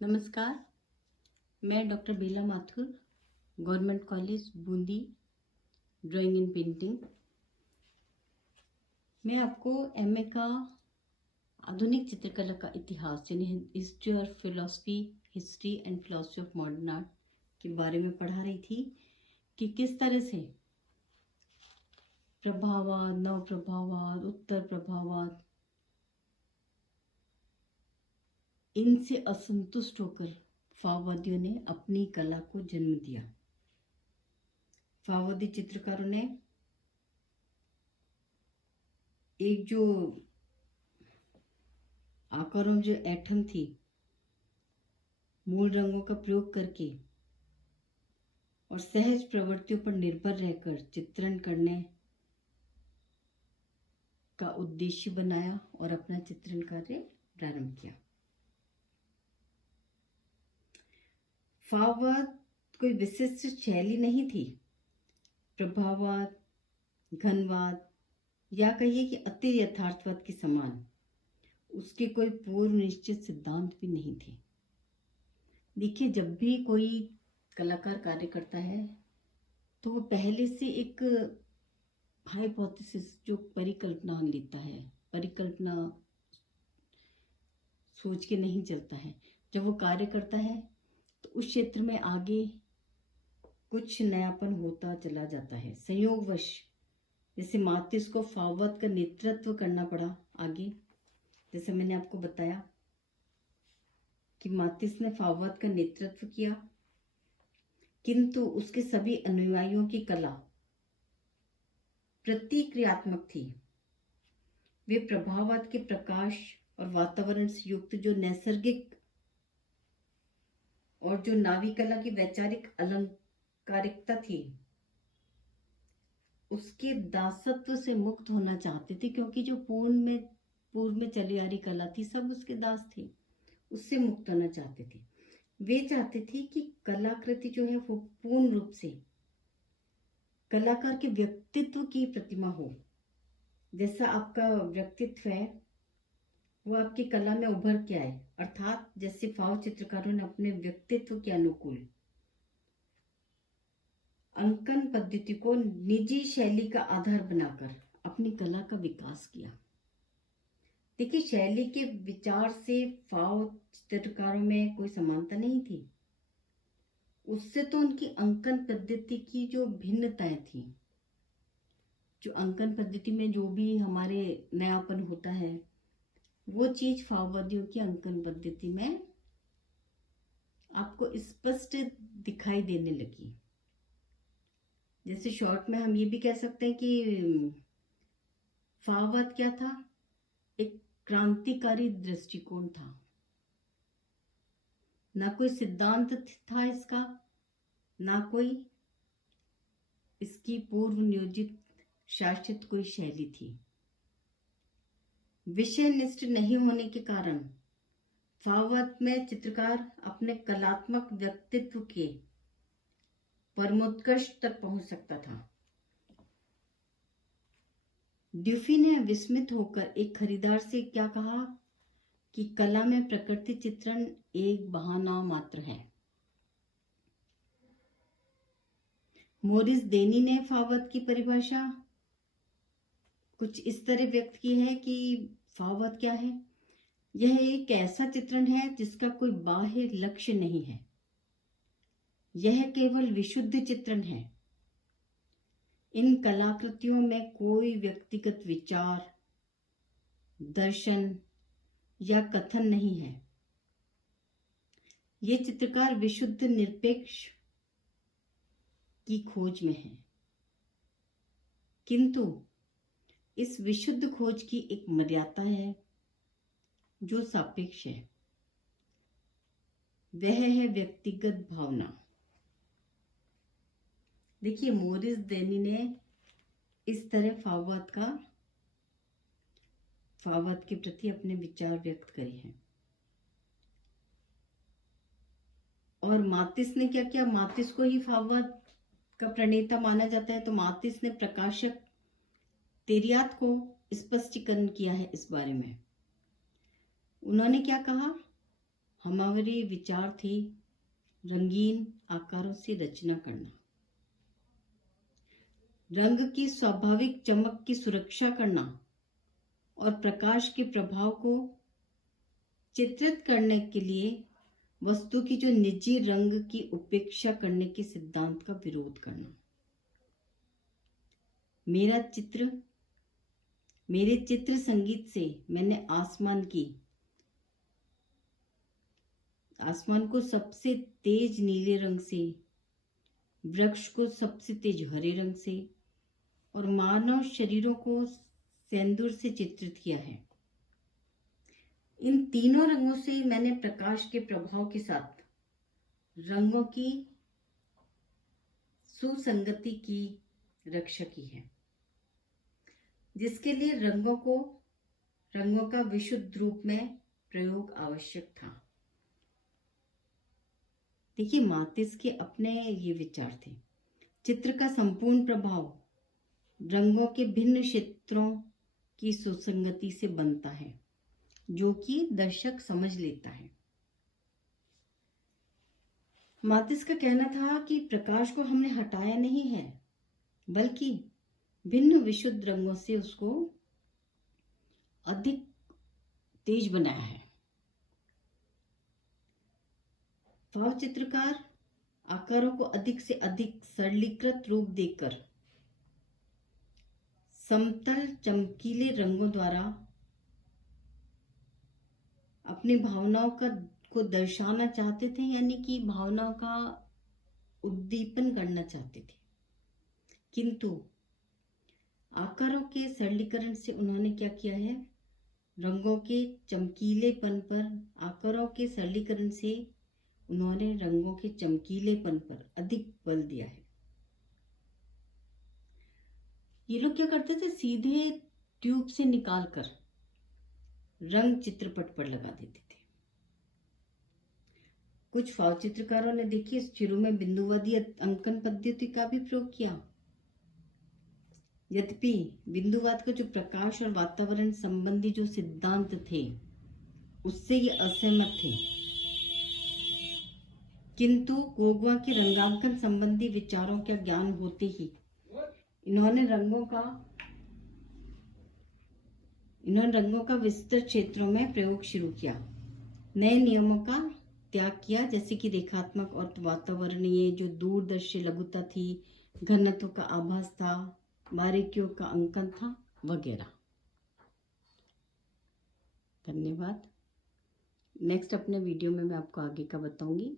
नमस्कार। मैं doctor Bela Mathur, government college Bundi, drawing and painting. मैं आपको एमए का आधुनिक चित्रकला का इतिहास यानी हिस्ट्री और philosophy history and philosophy of modern art के बारे में पढ़ा रही थी कि किस तरह से प्रभाववाद, नव प्रभाववाद, उत्तर प्रभाववाद, इनसे असंतुष्ट होकर फाववादियों ने अपनी कला को जन्म दिया। फाववादी चित्रकारों ने एक जो आकारों में जो एटम थी, मूल रंगों का प्रयोग करके और सहज प्रवृत्तियों पर निर्भर रहकर चित्रण करने का उद्देश्य बनाया और अपना चित्रण कार्य प्रारंभ किया। फाववाद कोई विशिष्ट शैली नहीं थी। प्रभाववाद, घनवाद या कहिए कि अति यथार्थवाद के समान उसके कोई पूर्व निश्चित सिद्धांत भी नहीं थे। देखिए, जब भी कोई कलाकार कार्य करता है तो वो पहले से एक हाइपोथेसिस जो परिकल्पना लेता है, परिकल्पना सोच के नहीं चलता है। जब वो कार्य करता है तो उस क्षेत्र में आगे कुछ नयापन होता चला जाता है। संयोगवश जैसे मातिस को फाववाद का नेतृत्व करना पड़ा आगे, जैसे मैंने आपको बताया कि मातिस ने फाववाद का नेतृत्व किया, किंतु उसके सभी अनुयायियों की कला प्रतिक्रियात्मक थी। वे प्रभाववाद के प्रकाश और वातावरण से युक्त जो नैसर्गिक और जो नावी कला की वैचारिक अलंकारिकता थी उसके दासत्व से मुक्त होना चाहते थे, क्योंकि जो पूर्व में चली आ रही कला थी सब उसके दास थे, उससे मुक्त होना चाहते थे। वे चाहते थे कि कलाकृति जो है वो पूर्ण रूप से कलाकार के व्यक्तित्व की प्रतिमा हो। जैसा आपका व्यक्तित्व है वो आपकी कला में उभर के आए, अर्थात जैसे फाव चित्रकारों ने अपने व्यक्तित्व के अनुकूल अंकन पद्धति को निजी शैली का आधार बनाकर अपनी कला का विकास किया। देखिए, शैली के विचार से फाव चित्रकारों में कोई समानता नहीं थी। उससे तो उनकी अंकन पद्धति की जो भिन्नताएं थी, जो अंकन पद्धति में जो भी हमारे नयापन होता है वो चीज फाववादियों की अंकन पद्धति में आपको स्पष्ट दिखाई देने लगी। जैसे शॉर्ट में हम ये भी कह सकते हैं कि फाववाद क्या था, एक क्रांतिकारी दृष्टिकोण था। ना कोई सिद्धांत था इसका, ना कोई इसकी पूर्व नियोजित शासित कोई शैली थी। विषय निष्ठ नहीं होने के कारण फाववाद में चित्रकार अपने कलात्मक व्यक्तित्व के परमोत्कर्ष तक पहुंच सकता था। ड्यूफी ने विस्मित होकर एक खरीदार से क्या कहा कि कला में प्रकृति चित्रण एक बहाना मात्र है। मोरिस देनी ने फाववाद की परिभाषा कुछ इस तरह व्यक्त की है कि फाववाद क्या है? यह एक ऐसा चित्रण है जिसका कोई बाह्य लक्ष्य नहीं है। यह केवल विशुद्ध चित्रण है। इन कलाकृतियों में कोई व्यक्तिगत विचार, दर्शन या कथन नहीं है। ये चित्रकार विशुद्ध निरपेक्ष की खोज में है, किंतु इस विशुद्ध खोज की एक मर्यादा है जो सापेक्ष है। वह है व्यक्तिगत भावना। देखिए, मोरिस देनी ने इस तरह फाववाद के प्रति अपने विचार व्यक्त करे हैं। और मातिस ने क्या किया? मातिस को ही फाववाद का प्रणेता माना जाता है, तो मातिस ने प्रकाशक तेरियात को स्पष्टीकरण किया है इस बारे में। उन्होंने क्या कहा? हमारे विचार थे रंगीन आकारों से रचना करना, रंग की स्वाभाविक चमक की सुरक्षा करना और प्रकाश के प्रभाव को चित्रित करने के लिए वस्तु की जो निजी रंग की उपेक्षा करने के सिद्धांत का विरोध करना। मेरे चित्र संगीत से मैंने आसमान को सबसे तेज नीले रंग से, वृक्ष को सबसे तेज हरे रंग से और मानव शरीरों को सेंदूर से चित्रित किया है। इन तीनों रंगों से मैंने प्रकाश के प्रभाव के साथ रंगों की सुसंगति की रक्षा की है, जिसके लिए रंगों का विशुद्ध रूप में प्रयोग आवश्यक था। देखिए, मातिस के अपने ये विचार थे। चित्र का संपूर्ण प्रभाव रंगों के भिन्न क्षेत्रों की सुसंगति से बनता है, जो कि दर्शक समझ लेता है। मातिस का कहना था कि प्रकाश को हमने हटाया नहीं है, बल्कि भिन्न विशुद्ध रंगों से उसको अधिक तेज बनाया है। भाव चित्रकार आकारों को अधिक से अधिक सरलीकृत रूप देकर समतल चमकीले रंगों द्वारा अपनी भावनाओं को दर्शाना चाहते थे, यानी कि भावनाओं का उद्दीपन करना चाहते थे। किंतु आकारों के सरलीकरण से उन्होंने क्या किया है, आकारों के सरलीकरण से उन्होंने रंगों के चमकीलेपन पर अधिक बल दिया है। ये लोग क्या करते थे, सीधे ट्यूब से निकालकर रंग चित्रपट पर लगा देते थे। कुछ भाव चित्रकारों ने देखिए शुरू में बिंदुवादी अंकन पद्धति का भी प्रयोग किया। यद्यपि बिंदुवाद का जो प्रकाश और वातावरण संबंधी जो सिद्धांत थे उससे ये असहमत थे, किंतु गोगवा के रंगांकन संबंधी विचारों का ज्ञान होते ही इन्होंने रंगों का विस्तृत क्षेत्रों में प्रयोग शुरू किया, नए नियमों का त्याग किया, जैसे कि रेखात्मक और वातावरणीय जो दूरदर्शी लघुता थी, घनत्व का आभास था, बारीकियों का अंकन था वगैरह। धन्यवाद। नेक्स्ट अपने वीडियो में मैं आपको आगे का बताऊंगी।